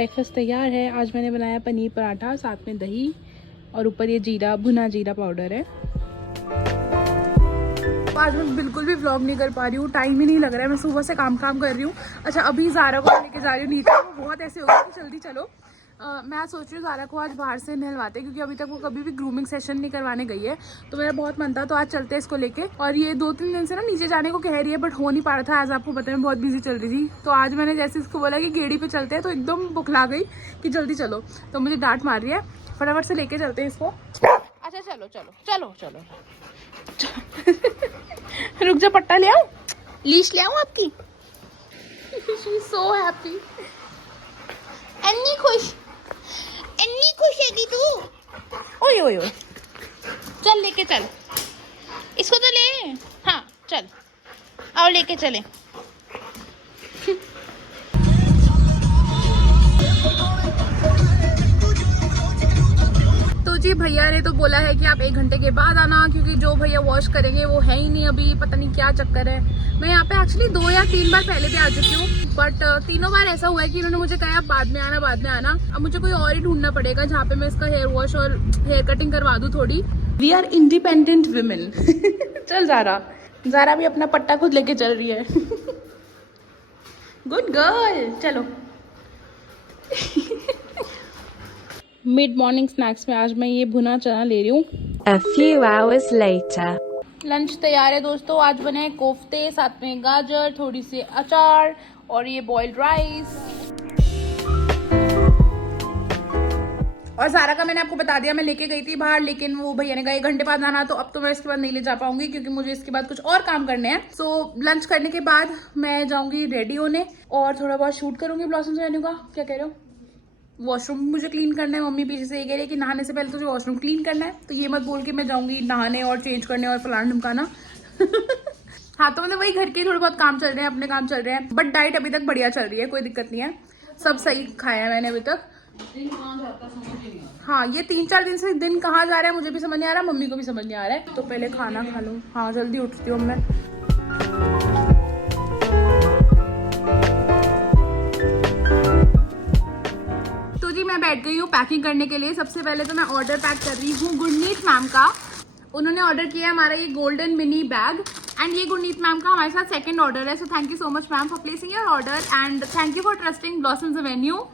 Breakfast तैयार है। आज मैंने बनाया पनीर पराठा, साथ में दही और ऊपर ये जीरा, भुना जीरा पाउडर है। आज मैं बिल्कुल भी व्लॉग नहीं कर पा रही हूँ, टाइम ही नहीं लग रहा है। मैं सुबह से काम कर रही हूँ। अच्छा, अभी ज़ारा को लेके जा रही हूँ। नीचे वो बहुत ऐसे हो गया कि जल्दी चलो। मैं आज सोच रही हूँ ज़ारा को आज बाहर से नहलवाते, क्योंकि अभी तक वो कभी भी ग्रूमिंग सेशन नहीं करवाने गई है। तो मेरा बहुत मन था, तो आज चलते हैं इसको लेके। और ये 2-3 दिन से ना नीचे जाने को कह रही है, बट हो नहीं पा रहा था। आज आपको पता है मैं बहुत बिजी चल रही थी। तो आज मैंने जैसे इसको बोला कि गेड़ी पे चलते हैं, तो एकदम बुखला गई कि जल्दी चलो। तो मुझे डांट मार रही है, फटाफट से लेके चलते हैं इसको। अच्छा चलो चलो चलो चलो रुक जा, पट्टा ले आओ, लीश ले आओ आपकी। She is so happy. अन्नी खुश, अन्नी खुश है दी तू। ओए ओए ओए, चल लेके चल इसको, तो ले। हाँ चल, आओ लेके चले। तो जी भैया ने तो बोला है कि आप 1 घंटे के बाद आना, क्योंकि जो भैया वॉश करेंगे वो है ही नहीं अभी। पता नहीं क्या चक्कर है। मैं यहाँ पे एक्चुअली 2 या 3 बार पहले भी आ चुकी हूँ, बट तीनों बार ऐसा हुआ है कि इन्होंने मुझे कहा बाद में आना, बाद में आना। अब मुझे कोई और ही ढूंढना पड़ेगा जहाँ पे मैं इसका हेयर वॉश और हेयर कटिंग करवा दूँ थोड़ी। We are independent women. चल ज़ारा भी अपना पट्टा खुद लेके चल रही है। गुड गर्ल, चलो। मिड मॉर्निंग स्नैक्स में आज मैं ये भुना चना ले रही हूँ। A few hours later. Lunch तैयार है दोस्तों। आज बने हैं कोफ्ते, साथ में गाजर, थोड़ी सी अचार और ये बॉइल्ड राइस। और ज़ारा का मैंने आपको बता दिया, मैं लेके गई थी बाहर, लेकिन वो भैया ने कहा 1 घंटे बाद आना। तो अब तो मैं इसके बाद नहीं ले जा पाऊंगी, क्योंकि मुझे इसके बाद कुछ और काम करने हैं। सो लंच करने के बाद मैं जाऊंगी रेडी होने और थोड़ा बहुत शूट करूंगी ब्लॉसम्स वेन्यू का। क्या कह रहे हो? वॉशरूम मुझे क्लीन करना है। मम्मी पीछे से ये कह रही है कि नहाने से पहले तुझे वॉशरूम क्लीन करना है, तो ये मत बोल के मैं जाऊंगी नहाने और चेंज करने और फलाना ढमकाना। हाँ, तो मतलब वही घर के थोड़े बहुत काम चल रहे हैं, अपने काम चल रहे हैं। बट डाइट अभी तक बढ़िया चल रही है, कोई दिक्कत नहीं है। सब सही खाया है मैंने अभी तक। हाँ, ये 3-4 दिन से दिन कहाँ जा रहा है मुझे भी समझ नहीं आ रहा, मम्मी को भी समझ नहीं आ रहा है। तो पहले खाना खा लूँ। हाँ, जल्दी उठती हूँ मैं। तो जी मैं बैठ गई हूँ पैकिंग करने के लिए। सबसे पहले तो मैं ऑर्डर पैक कर रही हूँ गुरनीत मैम का। उन्होंने ऑर्डर किया है हमारा ये गोल्डन मिनी बैग, एंड ये गुरनीत मैम का हमारे साथ 2nd ऑर्डर है। So thank you so much ma'am for placing your order, and thank you for trusting blossoms Avenue.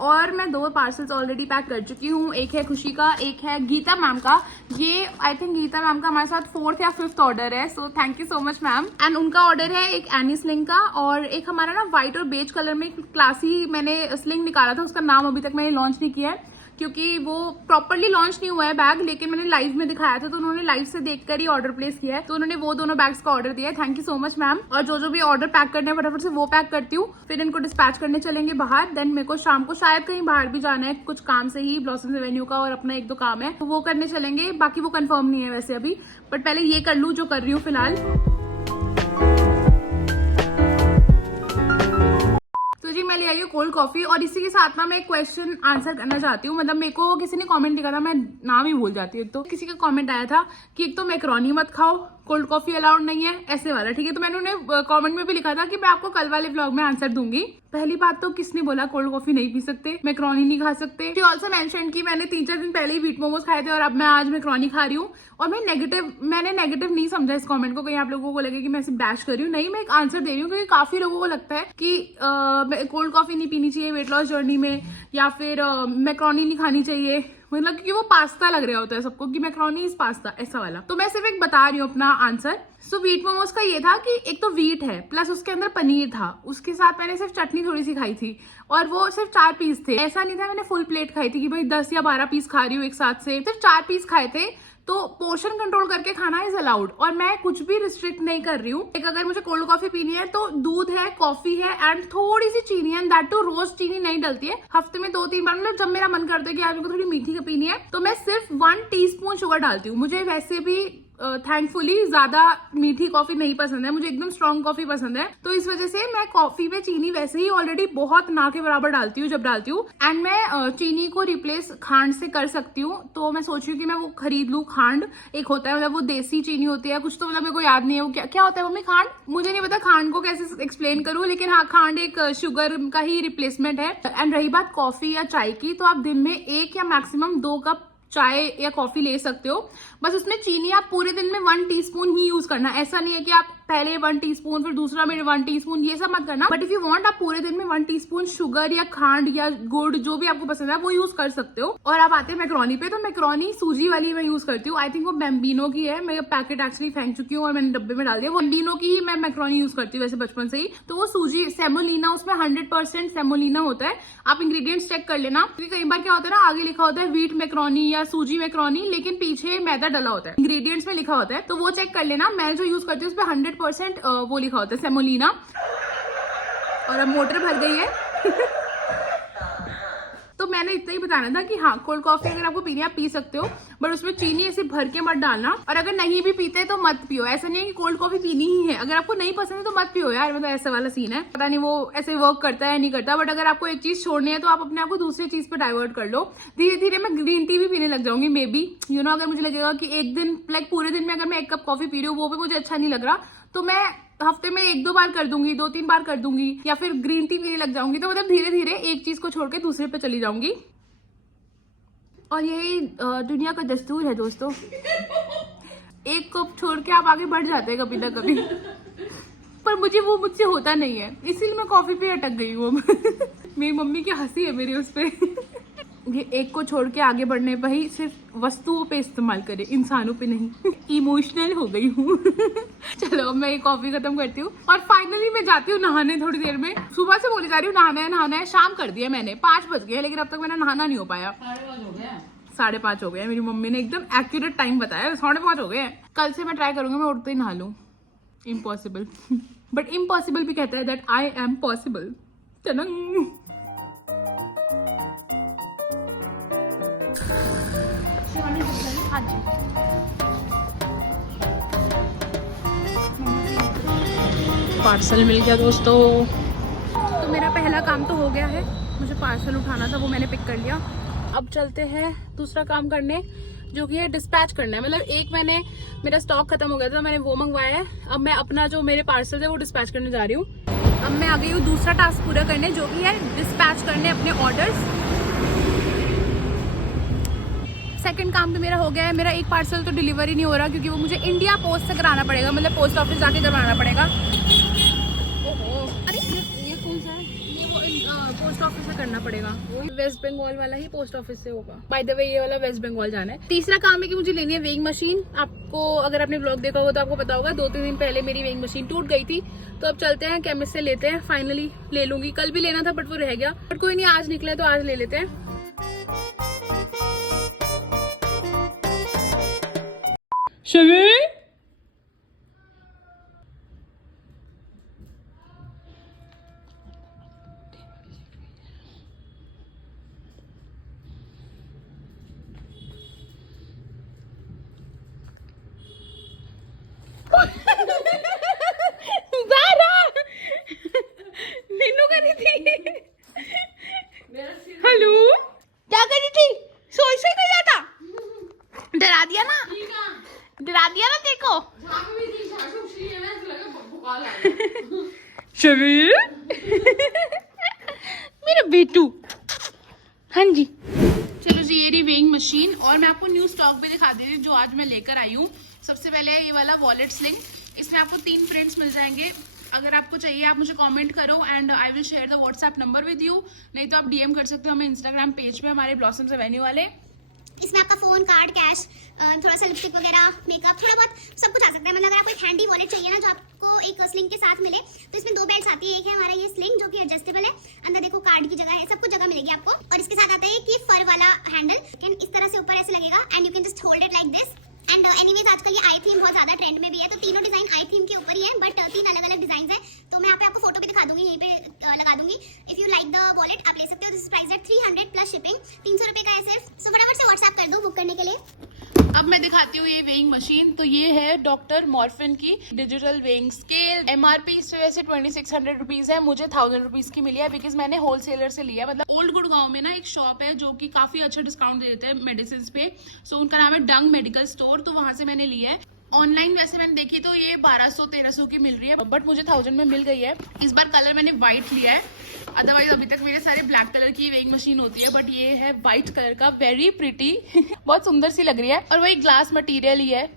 और मैं 2 पार्सल्स ऑलरेडी पैक कर चुकी हूँ। एक है खुशी का, एक है गीता मैम का। ये आई थिंक गीता मैम का हमारे साथ 4th या 5th ऑर्डर है। So thank you so much ma'am. And उनका ऑर्डर है एक एनी स्लिंग का, और एक हमारा ना व्हाइट और बेज कलर में क्लासी मैंने स्लिंग निकाला था। उसका नाम अभी तक मैंने लॉन्च नहीं किया है, क्योंकि वो प्रॉपरली लॉन्च नहीं हुआ है बैग, लेकिन मैंने लाइव में दिखाया था, तो उन्होंने लाइव से देखकर ही ऑर्डर प्लेस किया है। तो उन्होंने वो दोनों बैग्स का ऑर्डर दिया है। Thank you so much ma'am. और जो भी ऑर्डर पैक करने हैं फटाफट से वो पैक करती हूँ, फिर इनको डिस्पैच करने चलेंगे बाहर। देन मेरे को शाम को शायद कहीं बाहर भी जाना है, कुछ काम से ही, ब्लॉसम्स एवेन्यू का और अपना 1-2 काम है, तो वो करने चलेंगे। बाकी वो कंफर्म नहीं है वैसे अभी, बट पहले ये कर लूँ जो कर रही हूँ फिलहाल। जी मैं ले आई हूँ कोल्ड कॉफी, और इसी के साथ ना मैं एक क्वेश्चन आंसर करना चाहती हूँ। मतलब मेरे को किसी ने कमेंट लिखा था, मैं नाम ही भूल जाती हूँ। तो किसी का कमेंट आया था कि एक तो मैकरोनी मत खाओ, कोल्ड कॉफी अलाउड नहीं है, ऐसे वाला। ठीक है, तो मैंने उन्हें कमेंट में भी लिखा था कि मैं आपको कल वाले व्लॉग में आंसर दूंगी। पहली बात तो किसने बोला कोल्ड कॉफी नहीं पी सकते, मैकरोनी नहीं खा सकते। शी ऑल्सो मेंशन कि मैंने 3-4 दिन पहले ही व्हीट मोमोज खाए थे और अब मैं आज मैकरोनी खा रही हूँ। और मैंने नेगेटिव नहीं समझा इस कमेंट को, कहीं आप लोगों को लगे कि मैं इसे बैश कर रही हूँ। नहीं, मैं एक आंसर दे रही हूँ, क्योंकि काफी लोगों को लगता है कि कोल्ड कॉफी नहीं पीनी चाहिए वेट लॉस जर्नी में, या फिर मैकरोनी नहीं खानी चाहिए, मतलब क्योंकि वो पास्ता लग रहा होता है सबको कि मैकरोनी इज पास्ता, ऐसा वाला। तो मैं सिर्फ एक बता रही हूँ अपना आंसर। सो व्हीट मोमोज का ये था कि एक तो व्हीट है प्लस उसके अंदर पनीर था, उसके साथ मैंने सिर्फ चटनी थोड़ी सी खाई थी, और वो सिर्फ 4 पीस थे। ऐसा नहीं था मैंने फुल प्लेट खाई थी कि भाई 10 या 12 पीस खा रही हूँ एक साथ से, सिर्फ 4 पीस खाए थे। तो पोर्शन कंट्रोल करके खाना इज अलाउड, और मैं कुछ भी रिस्ट्रिक्ट नहीं कर रही हूँ। एक अगर मुझे कोल्ड कॉफी पीनी है तो दूध है, कॉफी है, एंड थोड़ी सी चीनी है, दैट टू रोज चीनी नहीं डलती है। हफ्ते में 2-3 बार, मतलब जब मेरा मन करता है कि आज मेरे को थोड़ी मीठी का पीनी है, तो मैं सिर्फ 1 टीस्पून शुगर डालती हूँ। मुझे वैसे भी थैंकफुली ज्यादा मीठी कॉफी नहीं पसंद है, मुझे एकदम स्ट्रॉन्ग कॉफी पसंद है। तो इस वजह से मैं कॉफी में चीनी वैसे ही ऑलरेडी बहुत ना के बराबर डालती हूँ जब डालती हूँ, एंड मैं चीनी को रिप्लेस खांड से कर सकती हूँ। तो मैं सोच रही हूँ कि मैं वो खरीद लूँ खांड। एक होता है मतलब वो देसी चीनी होती है कुछ, तो मतलब मेरे को याद नहीं है वो क्या क्या होता है मम्मी खांड, मुझे नहीं पता खांड को कैसे एक्सप्लेन करूँ, लेकिन हाँ खांड एक शुगर का ही रिप्लेसमेंट है। एंड रही बात कॉफी या चाय की, तो आप दिन में 1 या मैक्सिमम 2 कप चाय या कॉफी ले सकते हो। बस उसमें चीनी आप पूरे दिन में 1 टीस्पून ही यूज करना। ऐसा नहीं है कि आप पहले 1 टीस्पून फिर दूसरा में 1 टीस्पून, ये सब मत करना। बट इफ यू वांट आप पूरे दिन में 1 टीस्पून शुगर या खांड या गुड़ जो भी आपको पसंद है वो यूज कर सकते हो। और आप आते हैं मैक्रोनी पे, तो मैक्रोनी सूजी वाली मैं यूज करती हूँ। आई थिंक वो बैम्बिनो की है, मैं पैकेट एक्चुअली फेंक चुकी हूँ और मैंने डब्बे में डाल दिया। वो बैम्बिनो की ही मैं मैक्रोनी यूज करती हूँ वैसे बचपन से ही। तो वो सूजी सेमोलिना, उसमें 100% सेमोलिना होता है। आप इंग्रेडिएंट्स चेक कर लेना, क्योंकि कई बार क्या होता है ना, आगे लिखा होता है व्हीट मैक्रोनी या सूजी मैक्रोनी, लेकिन पीछे मैदा डला होता है, इंग्रेडिएंट्स में लिखा होता है। तो वो चेक कर लेना। मैं जो यूज करती हूँ उस पर 100% वो लिखा होता है सेमोलिना। और अब मोटर भर गई है तो मैंने इतना ही बताना था कि हाँ कोल्ड कॉफी अगर आपको पीनी है आप पी सकते हो, बट उसमें चीनी ऐसे भर के मत डालना। और अगर नहीं भी पीते तो मत पियो। ऐसा नहीं है कि कोल्ड कॉफी पीनी ही है, अगर आपको नहीं पसंद है तो मत पियो यार, मतलब ऐसा वाला सीन है। पता नहीं वो ऐसे वर्क करता है या नहीं करता, बट अगर आपको एक चीज छोड़नी है तो आप अपने आप को दूसरी चीज पे डाइवर्ट कर लो। धीरे धीरे मैं ग्रीन टी भी पीने लग जाऊंगी मे बी, यू नो। अगर मुझे लगेगा कि एक दिन लाइक पूरे दिन में अगर मैं 1 कप कॉफी पी रही हूँ वो भी मुझे अच्छा नहीं लग रहा, तो मैं हफ्ते में 1-2 बार कर दूंगी, 2-3 बार कर दूंगी, या फिर ग्रीन टी पीने लग जाऊंगी। तो मतलब धीरे धीरे एक चीज को छोड़ के दूसरे पे चली जाऊंगी। और यही दुनिया का दस्तूर है दोस्तों, एक कप छोड़ के आप आगे बढ़ जाते हैं कभी ना कभी। पर वो मुझसे होता नहीं है, इसीलिए मैं कॉफी पे अटक गई हूँ। मेरी मम्मी की हंसी है मेरी उस पे। ये एक को छोड़ के आगे बढ़ने पर ही सिर्फ वस्तुओं पे इस्तेमाल करे, इंसानों पे नहीं। इमोशनल हो गई हूँ। चलो अब मैं ये कॉफी खत्म करती हूँ और फाइनली मैं जाती हूँ नहाने थोड़ी देर में। सुबह से बोली जा रही हूँ नहाना है, शाम कर दिया मैंने, 5 बज गए, लेकिन अब तक मेरा नहाना नहीं हो पाया। 5:30 हो गया। मेरी मम्मी ने एकदम एक्यूरेट टाइम बताया, 5:30 हो गए। कल से मैं ट्राई करूंगी मैं उठते ही नहा लूं। इम्पॉसिबल। बट इम्पॉसिबल भी कहता है that I am possible. Parcel मिल गया दोस्तों। तो मेरा पहला काम तो हो गया है, मुझे पार्सल उठाना था वो मैंने पिक कर लिया। अब चलते हैं दूसरा काम करने, जो कि है डिस्पैच करना है। मतलब मेरा स्टॉक खत्म हो गया था, मैंने वो मंगवाया है। अब मैं अपना जो मेरे पार्सल है वो डिस्पैच करने जा रही हूँ। अब मैं आ गई हूँ दूसरा टास्क पूरा करने, जो कि है डिस्पैच करने अपने ऑर्डर्स। सेकंड काम भी मेरा हो गया है। मेरा एक पार्सल तो डिलीवरी नहीं हो रहा, क्योंकि वो मुझे इंडिया पोस्ट से कराना पड़ेगा, मतलब पोस्ट ऑफिस जाके करवाना पड़ेगा। ओहो, अरे ये कौन सा है? ये वो पोस्ट ऑफिस से करना पड़ेगा, वो वेस्ट बंगाल वाला ही पोस्ट ऑफिस से होगा। बाय द वे ये वाला वेस्ट बंगाल जाना है। तीसरा काम है कि मुझे लेनी है वेइंग मशीन। आपको अगर आपने ब्लॉग देखा होगा तो आपको पता होगा 2-3 दिन पहले मेरी वेइंग मशीन टूट गई थी। तो अब चलते हैं केमिस्ट से लेते हैं, फाइनली ले लूंगी। कल भी लेना था बट वो रह गया, बट कोई नहीं, आज निकले तो आज ले लेते हैं। शबी नीनू करी थी। हेलो, क्या करी थी? सोई कर जाता, डरा दिया ना, देखो। शबीर मेरा बेटू। हाँ जी, चलो जी, ये रही वेइंग मशीन। और मैं आपको न्यू स्टॉक भी दिखा दे रही हूँ जो आज मैं लेकर आई हूँ। सबसे पहले है ये वाला वॉलेट स्लिंग। इसमें आपको 3 प्रिंट्स मिल जाएंगे। अगर आपको चाहिए आप मुझे कमेंट करो and I will share the WhatsApp number with you. नहीं तो आप डीएम कर सकते हो हमें इंस्टाग्राम पेज पे, हमारे ब्लॉसम्स एवेन्यू वाले। इसमें आपका फोन, कार्ड, कैश, थोड़ा सा लिपस्टिक वगैरह, मेकअप, थोड़ा बहुत सब कुछ आ सकता है। मतलब अगर आपको एक हैंडी वॉलेट चाहिए ना जो आपको एक स्लिंग के साथ मिले, तो इसमें 2 बेल्ट्स आती है। एक है हमारा ये स्लिंग जो कि एडजस्टेबल है, अंदर देखो कार्ड की जगह है, सब कुछ जगह मिलेगी आपको। और इसके साथ आता है कि फर वाला हैंडल, इस तरह से ऊपर ऐसे लगेगा and you can just hold it like this. And anyways आजकल ये आई थीम बहुत ज्यादा ट्रेंड में भी है, तो तीनों डिजाइन आई थीम के ऊपर ही है, बट 3 अलग अलग डिजाइन है। तो मैं यहाँ पे आपको फोटो भी दिखा दूंगी, यहीं पे लगा दूंगी। If you like the wallet आप ले सकते हो। This price at 300 plus shipping, 300 रुपए का है सिर्फ। सो फटाफट से व्हाट्सएप कर दो बुक करने के लिए। अब मैं दिखाती हूँ ये वेइंग मशीन। तो ये है डॉक्टर मॉर्फिन की डिजिटल वेइंग स्केल। MRP इस वैसे 2600 रुपीज है, मुझे 1000 रुपीज की मिली है बिकॉज मैंने होलसेलर से लिया। मतलब ओल्ड गुड़गांव में ना एक शॉप है जो कि काफी अच्छा डिस्काउंट दे देते हैं मेडिसिन पे। सो उनका नाम है डंग मेडिकल स्टोर, तो वहां से मैंने लिया है। ऑनलाइन वैसे मैंने देखी तो ये 1200-1300 की मिल रही है, बट मुझे 1000 में मिल गई है। इस बार कलर मैंने व्हाइट लिया है, अदरवाइज अभी तक मेरे सारे ब्लैक कलर की वेइंग मशीन होती है, बट ये है व्हाइट कलर का, वेरी प्रिटी बहुत सुंदर सी लग रही है। और वही ग्लास मटेरियल ही है।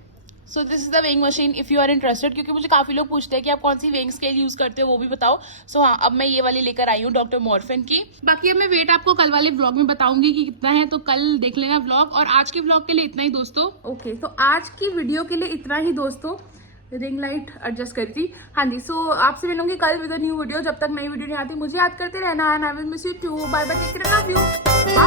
So this is the weighing machine if you are interested, क्योंकि मुझे काफी लोग पूछते हैं कि आप कौन सी वेइंग स्केल यूज करते हो, वो भी बताओ। सो हाँ, अब मैं ये वाली लेकर आई हूँ डॉक्टर मॉर्फिन की। बाकी अब मैं वेट आपको कल वाले व्लॉग में बताऊंगी कि कितना है, तो कल देख लेना व्लॉग। और आज के व्लॉग के लिए इतना ही दोस्तों। ओके, तो आज की वीडियो के लिए इतना ही दोस्तों। रिंग लाइट एडजस्ट करी थी। हाँ जी, सो आपसे मिलूंगी कल विद अ न्यू वीडियो। जब तक नई वीडियो नहीं आती मुझे याद करते रहना, and I will miss you too. Bye bye, take care, love you.